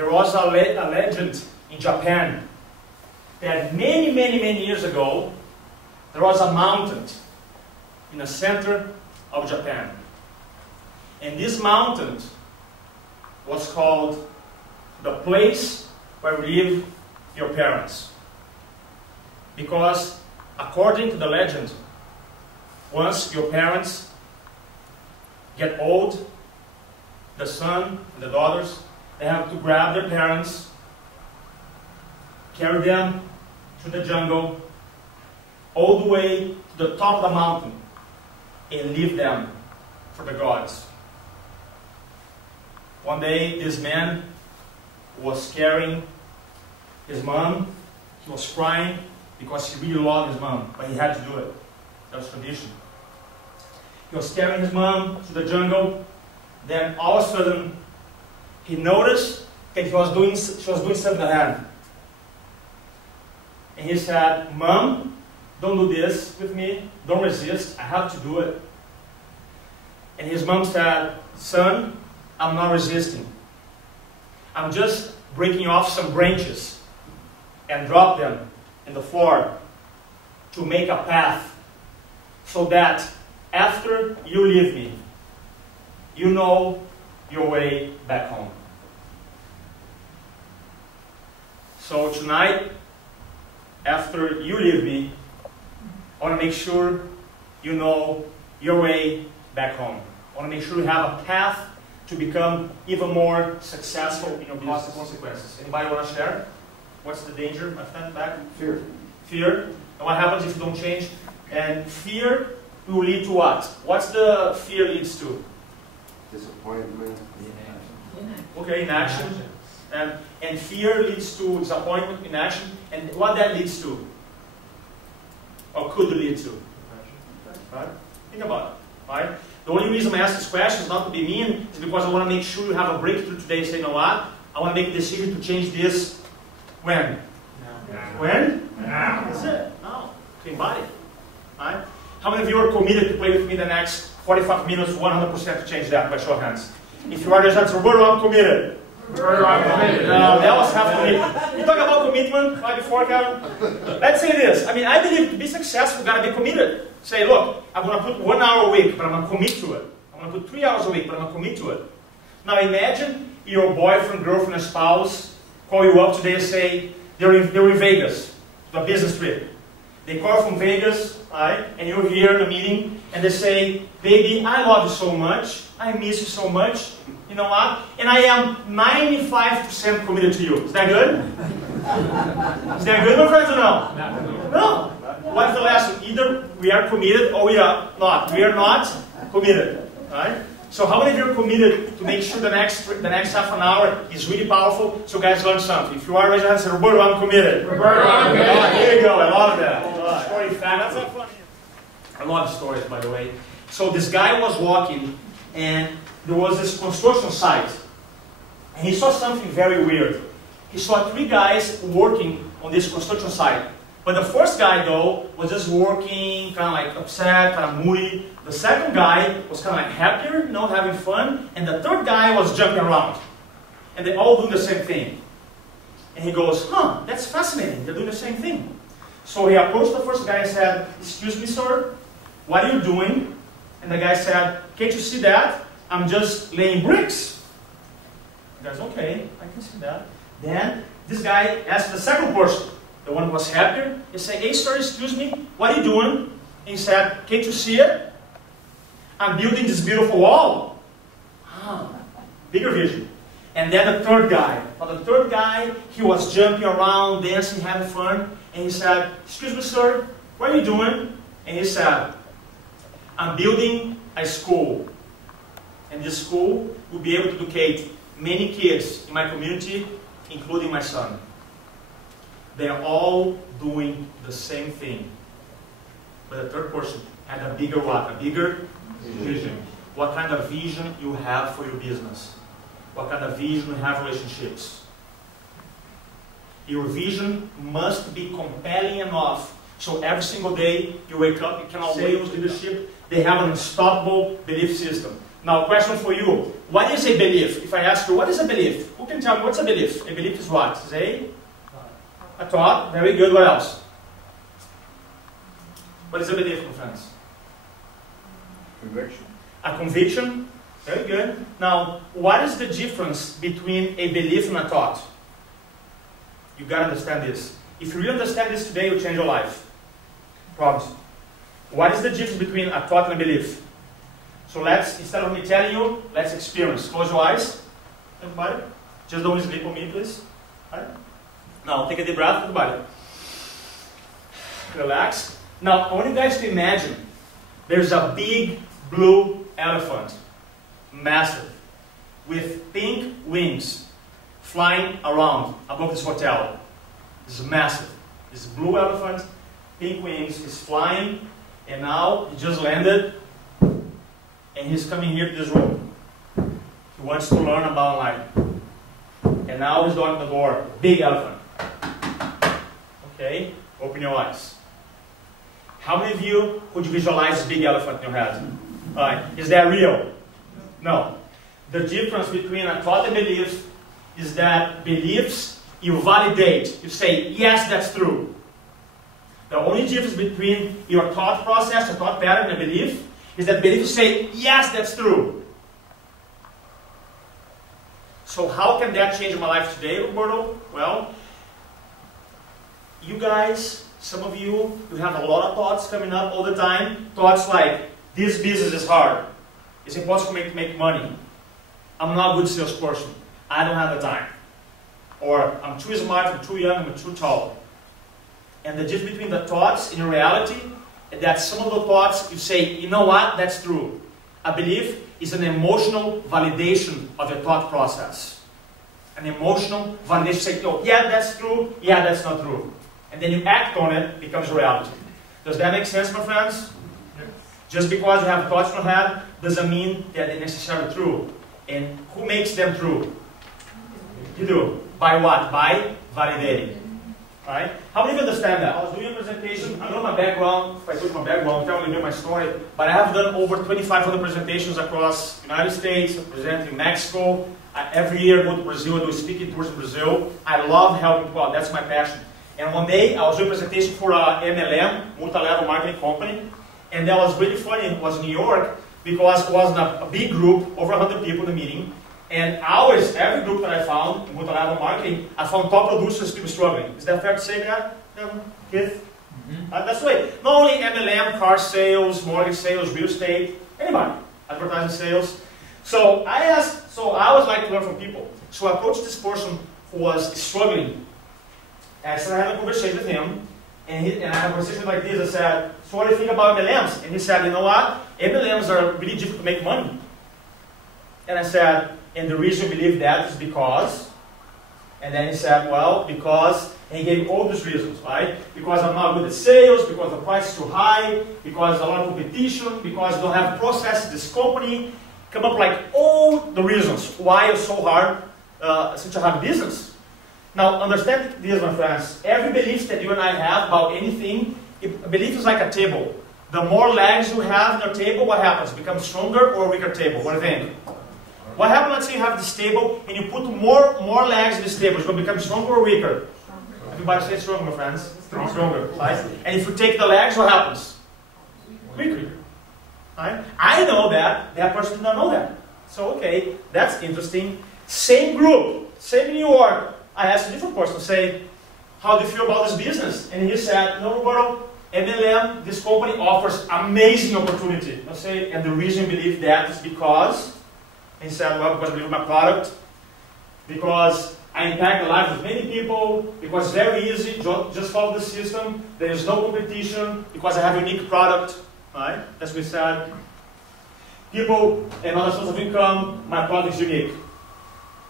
there was a legend in Japan that many years ago, there was a mountain in the center of Japan. And this mountain was called the place where live your parents. Because according to the legend, once your parents get old, the son and the daughters, they have to grab their parents, carry them to the jungle, all the way to the top of the mountain, and leave them for the gods. One day, this man was carrying his mom. He was crying because he really loved his mom, but he had to do it. That was tradition. He was carrying his mom to the jungle. Then all of a sudden, he noticed that she was doing something ahead. And he said, "Mom, don't do this with me. Don't resist. I have to do it." And his mom said, "Son, I'm not resisting. I'm just breaking off some branches and drop them in the floor to make a path so that after you leave me, you know your way back home." So tonight, after you leave me, I want to make sure you know your way back home. I want to make sure you have a path to become even more successful in your business. Consequences. Anybody want to share? What's the danger, my friend, back? Fear. Fear. And what happens if you don't change? And fear will lead to what? What's the fear leads to? Disappointment. Okay, inaction. And fear leads to disappointment, inaction. And what that leads to? Or could lead to? Right? Think about it. Right? The only reason I ask this question is not to be mean, is because I want to make sure you have a breakthrough today and say, "You know what? I want to make a decision to change this." When? Now. When? Now. That's it. Now. Clean body. Right? How many of you are committed to play with me the next 45 minutes, 100% to change that by show of hands? If you are, just answer, "Roberto, I'm committed." Roberto, I'm committed. No, that was half committed. You talk about commitment right before, Kevin. Let's say this. I mean, I believe to be successful, you got to be committed. Say, "Look, I'm going to put 1 hour a week, but I'm going to commit to it. I'm going to put 3 hours a week, but I'm going to commit to it." Now imagine your boyfriend, girlfriend, and spouse call you up today and say, they're in Vegas, to a business trip. They call from Vegas, right? And you're here in a meeting, and they say, "Baby, I love you so much. I miss you so much. You know what? And I am 95% committed to you." Is that good? Is that good, my friends, or no? No. What's the lesson? Either we are committed or we are not. We are not committed, right? So how many of you are committed to make sure the next half an hour is really powerful so guys learn something? If you are, raise your hand and say, "Roberto, I'm committed." Roberto, I'm committed. There you go. I love that. Story fact. That's not funny. I love stories, by the way. So this guy was walking, and there was this construction site, and he saw something very weird. He saw 3 guys working on this construction site. But the first guy, though, was just working, kind of like upset, kind of moody. The second guy was kind of like happier, you know, having fun. And the third guy was jumping around. And they all doing the same thing. And he goes, "Huh, that's fascinating. They're doing the same thing." So he approached the first guy and said, "Excuse me, sir, what are you doing?" And the guy said, "Can't you see that? I'm just laying bricks." The guy's, "Okay, I can see that." Then this guy asked the second person, the one who was happier, he said, "Hey sir, excuse me, what are you doing?" And he said, "Can't you see it? I'm building this beautiful wall." Ah, bigger vision. And then the third guy. Well, the third guy, he was jumping around, dancing, having fun. And he said, "Excuse me sir, what are you doing?" And he said, "I'm building a school. And this school will be able to educate many kids in my community, including my son." They are all doing the same thing. But the third person had a bigger what? A bigger vision. What kind of vision you have for your business? What kind of vision you have for relationships? Your vision must be compelling enough so every single day you wake up, you cannot wait. Sales leadership, they have an unstoppable belief system. Now, question for you. What is a belief? If I ask you, what is a belief? Who can tell me what's a belief? A belief is what? Is a thought. Very good. What else? What is a belief, my friends? Conviction. A conviction. Very good. Now, what is the difference between a belief and a thought? You got to understand this. If you really understand this today, you'll change your life. Promise. What is the difference between a thought and a belief? So let's, instead of me telling you, let's experience. Close your eyes, everybody. Just don't sleep on me, please. Right? Now, take a deep breath, everybody. Relax. Now, I want you guys to imagine there's a big blue elephant, massive, with pink wings, flying around above this hotel. This is massive. This blue elephant, pink wings, is flying, and now he just landed, and he's coming here to this room. He wants to learn about life. And now he's knocking the door. Big elephant. Okay, open your eyes. How many of you could you visualize this big elephant in your head? Is that real? No. The difference between a thought and belief is that beliefs you validate. You say, yes, that's true. The only difference between your thought process, your thought pattern, and belief is that belief you say, yes, that's true. So how can that change my life today, Roberto? Well, you guys, some of you, you have a lot of thoughts coming up all the time. Thoughts like, this business is hard. It's impossible for me to make money. I'm not a good salesperson. I don't have the time. Or, I'm too smart, I'm too young, I'm too tall. And the difference between the thoughts and reality is that some of the thoughts, you say, you know what, that's true. A belief is an emotional validation of your thought process. An emotional validation, say, oh, yeah, that's true, yeah, that's not true. And then you act on it, it becomes reality. Does that make sense, my friends? Yes. Just because you have thoughts in your head doesn't mean that they're necessarily true. And who makes them true? You do. By what? By validating. Right? How many of you understand that? I was doing a presentation, I know my background, if I told my background, tell you my story, but I have done over 2,500 presentations across the United States, I present in Mexico, every year I go to Brazil, I do speaking tours in Brazil. I love helping people, that's my passion. And one day, I was doing a presentation for a MLM, multi-level marketing company, and that was really funny, it was in New York, because it was a big group, over 100 people in the meeting, and always, every group that I found in multi-level marketing, I found top producers, people struggling. Is that fair to say that, Keith? That's the way. Not only MLM, car sales, mortgage sales, real estate, anybody, advertising sales. So I always like to learn from people. So I approached this person who was struggling. And so I had a conversation with him, and I had a conversation like this. I said, so what do you think about MLMs? And he said, you know what? MLMs are really difficult to make money. And I said, and the reason we believe that is because, and then he said, well, because, and he gave all these reasons, right? Because I'm not good at sales, because the price is too high, because there's a lot of competition, because I don't have process in this company. Come up like all the reasons why it's so hard, such a hard business. Now, understand this, my friends. Every belief that you and I have about anything, a belief is like a table. The more legs you have in your table, what happens? It becomes stronger or a weaker table? What do you think? What happens, let's say you have this table, and you put more legs in this table, it's going to become stronger or weaker? Stronger. Everybody say stronger, my friends. Stronger. Right? And if you take the legs, what happens? Weaker. Right? I know that, that person did not know that. So, okay, that's interesting. Same group, same New York. I asked a different person, say, how do you feel about this business? And he said, no, Roberto, MLM, this company offers amazing opportunity. I say, and the reason you believe that is because, and he said, well, because I believe in my product, because I impact the lives of many people, because it's very easy, just follow the system, there is no competition, because I have a unique product, right? That's what he said. People and other sources of income, my product is unique.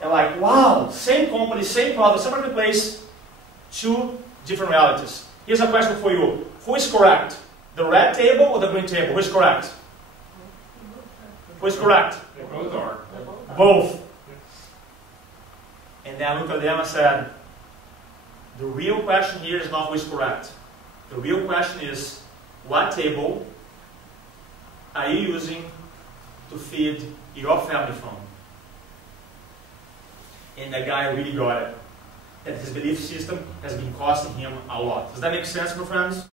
And like, wow, same company, same product, same marketplace, two different realities. Here's a question for you. Who is correct? The red table or the green table? Who is correct? Who is correct? They both are. Both. And then I looked at them and said, the real question here is not who is correct. The real question is, what table are you using to feed your family from. And that guy really got it. That his belief system has been costing him a lot. Does that make sense, my friends?